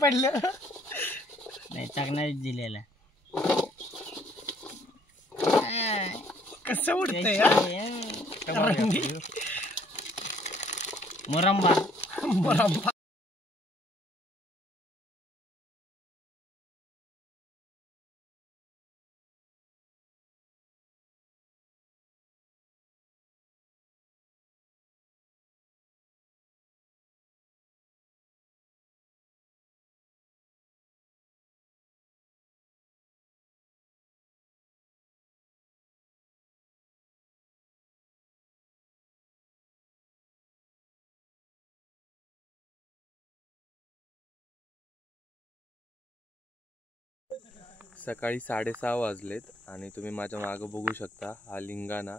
पडलं नाही टाकणार दिलेला कसं उडतंय मुरंबा मुरंबा सकाळी 6:30 वाजलेत आणि तुम्ही माझ्या मागं बघू शकता हा लिंगाणा.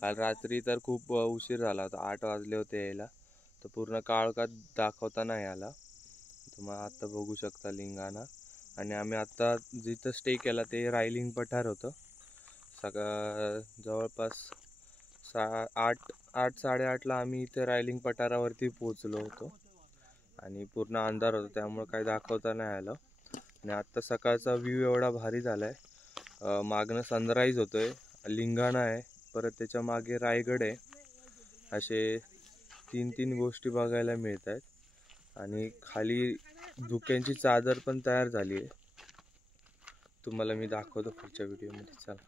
काल रात्री तर खूप उशीर झाला होता, 8 वाजले होते यायला, तर पूर्ण काळोखात दाखवता नाही आला. तुम्हाला आता बघू शकता लिंगाणा. आणि आम्ही आत्ता जिथं स्टे केला ते रायलिंग पठार होतं. जवळपास 8-8:30ला आम्ही इथे रायलिंग पठारावरती पोचलो होतो आणि पूर्ण अंधार होता त्यामुळे काही दाखवता नाही आलं. आणि आत्ता सकाळचा व्ह्यू एवढा भारी झालाय, मागणं सनराईज होतोय, लिंगाणा आहे, परत त्याच्या मागे रायगड आहे. असे 3 गोष्टी बघायला मिळत आहेत. आणि खाली धुक्यांची चादर पण तयार झाली आहे, तुम्हाला मी दाखवतो पुढच्या व्हिडिओमध्ये. चला.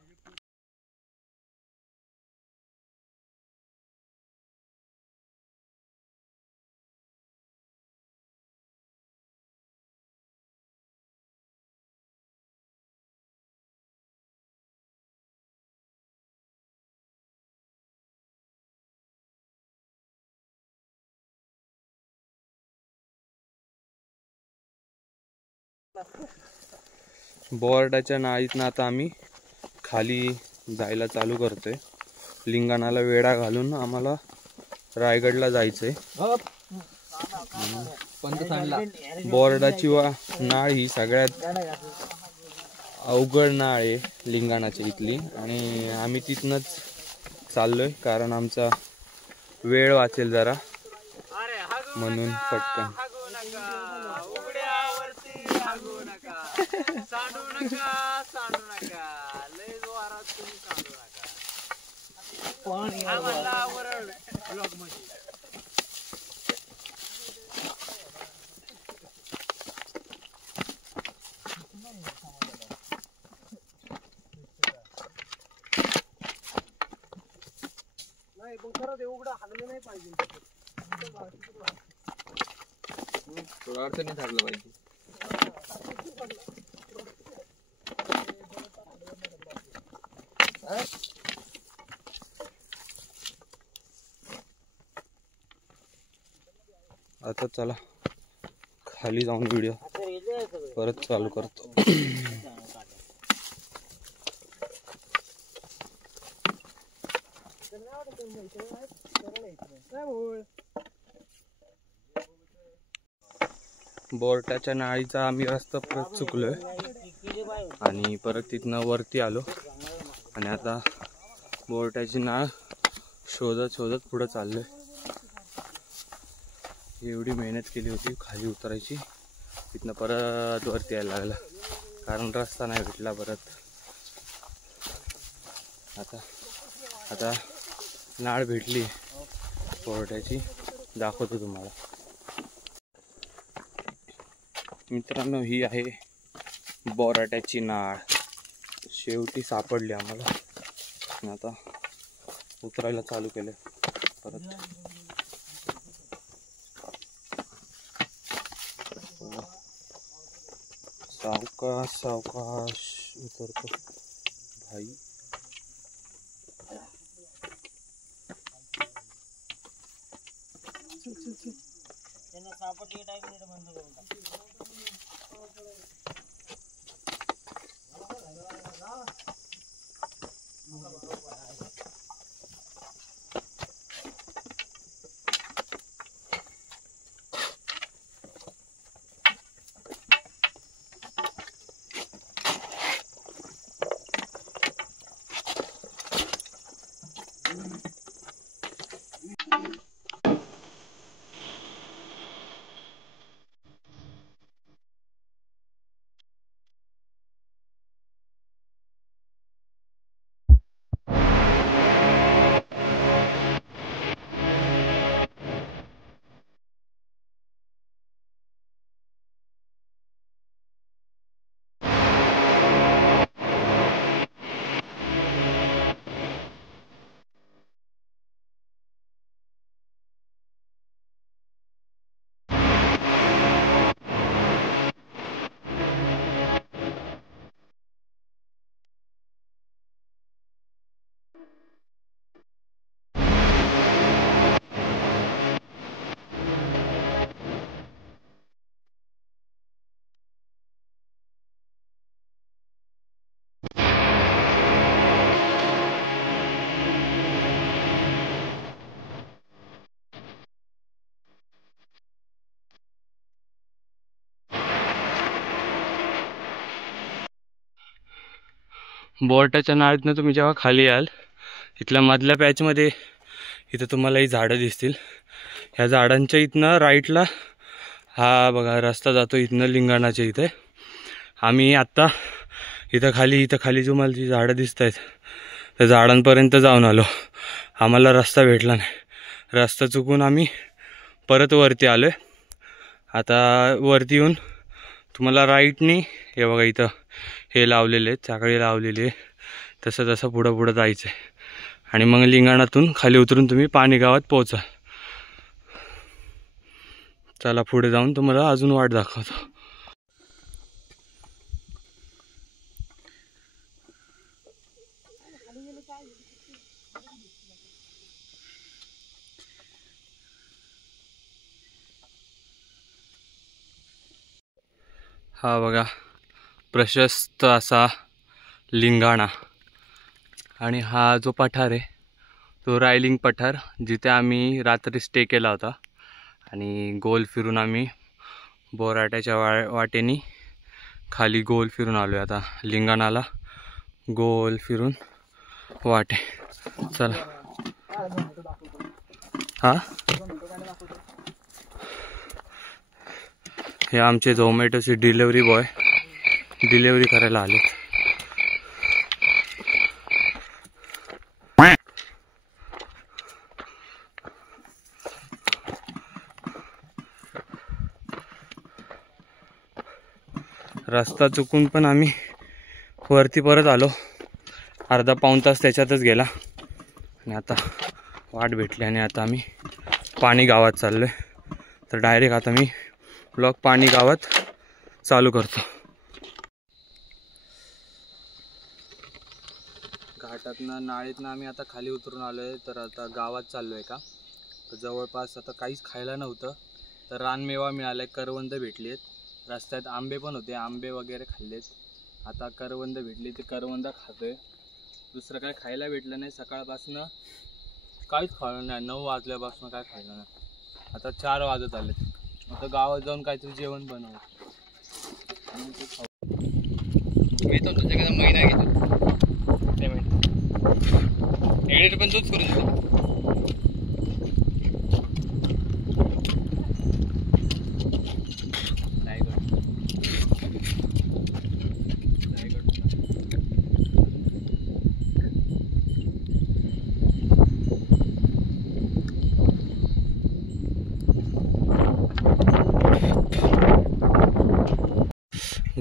बोर्डाच्या नाळीतनं आता आम्ही खाली जायला चालू करतोय. लिंगाणाला वेढा घालून आम्हाला रायगडला जायचंय. बोर्डाची नाळ ही सगळ्यात अवघड नाळ आहे लिंगाणाच्या इथली, आणि आम्ही तिथनच चाललोय कारण आमचा वेळ वाचेल जरा म्हणून. पटकन नाही पण खरं ते उघडं हललं नाही पाहिजे, थोडा अडचणी ठरलं पाहिजे. आता चला खाली जाऊन व्हिडिओ परत चालू करतो. बोर्डाच्या नाळीचा आम्ही रस्ता परत चुकलोय आणि परत तिथनं वरती आलो आणि आता बोर्डाची नाळ शोधत शोधत पुढे चाललोय. एवढी मेहनत केली होती खाली उतरायची, तिथनं परत वरती यायला लागला कारण रस्ता नाही भेटला परत. आता नाळ भेटली बोर्डाची दाखवतो तुम्हाला. मित्रांनो, ही आहे बोराट्याची नाळ. शेवटी सापडली आम्हाला. आणि आता उतरायला चालू केलं परत. सावकाश सावकाश उतरतो भाई. बोर्टाच्या नाळीतनं तुम्ही जेव्हा खाली याल, इथल्या मधल्या पॅचमध्ये इथं तुम्हाला ही झाडं दिसतील. ह्या झाडांच्या इथनं राईटला हा बघा रस्ता जातो इथनं लिंगाणाच्या इथे. आम्ही आत्ता इथं खाली तुम्हाला जी झाडं दिसत आहेत त्या झाडांपर्यंत जाऊन आलो. आम्हाला रस्ता भेटला नाही. रस्ता चुकून आम्ही परत वरती आलो आहे. आता वरती येऊन तुम्हाला राईटनी हे बघा इथं हे लावलेले आहेत, चाकळी लावलेली आहे. तसं तसं पुढं जायचं आहे आणि मग लिंगाणातून खाली उतरून तुम्ही पाणी गावात पोहोचा. चला पुढे जाऊन तुम्हाला अजून वाट दाखवतो. हा बघा प्रशस्त असा लिंगाणा. आणि हा जो पठार आहे तो रायलिंग पठार, जिथे आम्ही रात्री स्टे केला होता. आणि गोल फिरून आम्ही बोराट्याच्या वाटेनी खाली गोल फिरून आलो आहे. आता लिंगाणाला गोल फिरून वाटे. चला. हा हे आमचे झोमॅटोचे डिलेवरी बॉय डिलेवरी करायला आले. रस्ता चुकून पण आम्ही वरती परत आलो. अर्धा पाऊण तास त्याच्यातच गेला आणि आता वाट भेटली आणि आता आम्ही पाणी गावात चाललो आहे. तर डायरेक्ट आता मी ब्लॉग पाणी गावात चालू करतो. घाटातनं नाळीतनं आम्ही आता खाली उतरून आलो आहे. तर आता गावात चाललो आहे का. तर जवळपास आता काहीच खायला नव्हतं, तर रानमेवा मिळाला आहे. करवंद भेटली आहेत. रस्त्यात आंबे पण होते, आंबे वगैरे खाल्लेत. आता करवंद भेटली, ते करवंद खातोय. दुसरं काय खायला भेटलं नाही. सकाळपासनं काहीच खाल्लं नाही. 9 वाजल्यापासून काय खाल्लं नाही. आता 4 वाजत आलेत. आता गावात जाऊन काहीतरी जेवण बनवू. मी तो तुझ्याकडे महिना घेतो पेमेंट. एडिट पण तूच करून देतो.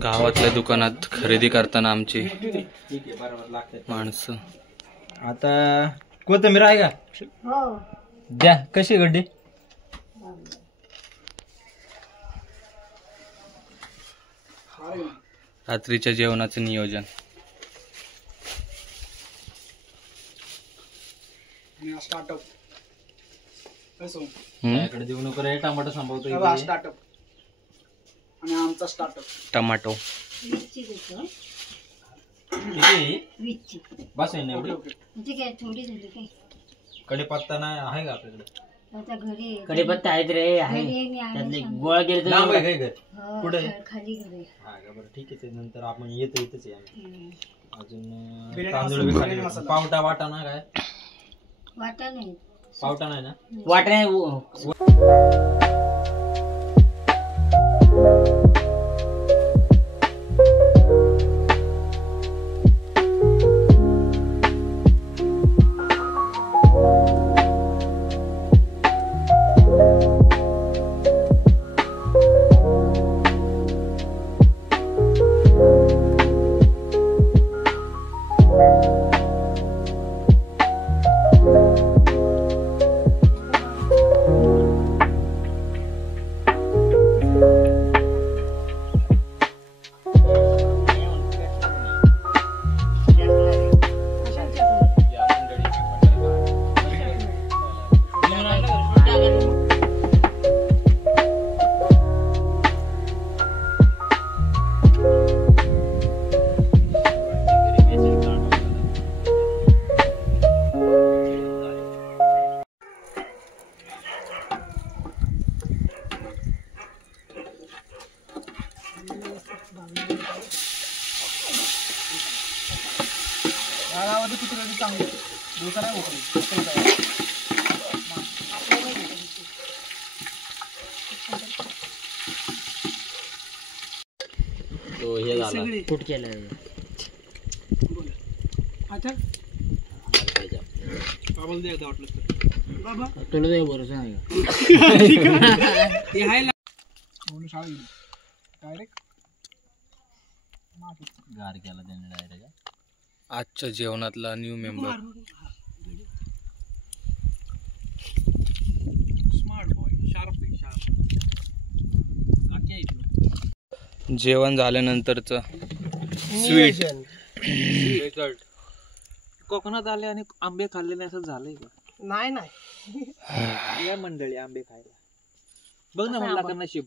गावातल्या दुकानात खरेदी करताना आमची माणसं. आता कोथिंबीर आहे का? द्या. कशी गड्डी? रात्रीच्या जेवणाचं नियोजन. स्टार्टअप इकडे देऊ नको रे. टमाटर संभवतो. स्टार्टअप आणि आमचा स्टार्टअप टमाटो. बस आहे ना एवढी. कढीपत्ता नाही आहे का आपल्याकडे? कढीपत्ता आहेत रे, आहे त्यातले गोळा केले लांब आहे तर काय घर? कुठे खाली घर आहे? हा का, बरं ठीक आहे. नंतर आपण येतो इथंच आहे आम्ही. अजून तांदूळ बी खाली. पावटा वाटा ना काय? पावटा नाही ना? वाटणे. तो हे झाला. कुठ केलं तुला ते भरोसा नाही गार केला त्याने डायरेक्ट. आजच्या जेवणातला न्यू मेंबर. जेवण झाल्यानंतरच स्वीट रिझल्ट. कोकणात आले आणि आंबे खाल्ले नाही असं झालंय का? नाही या मंडळी आंबे खायला. बघ ना मला नशीब.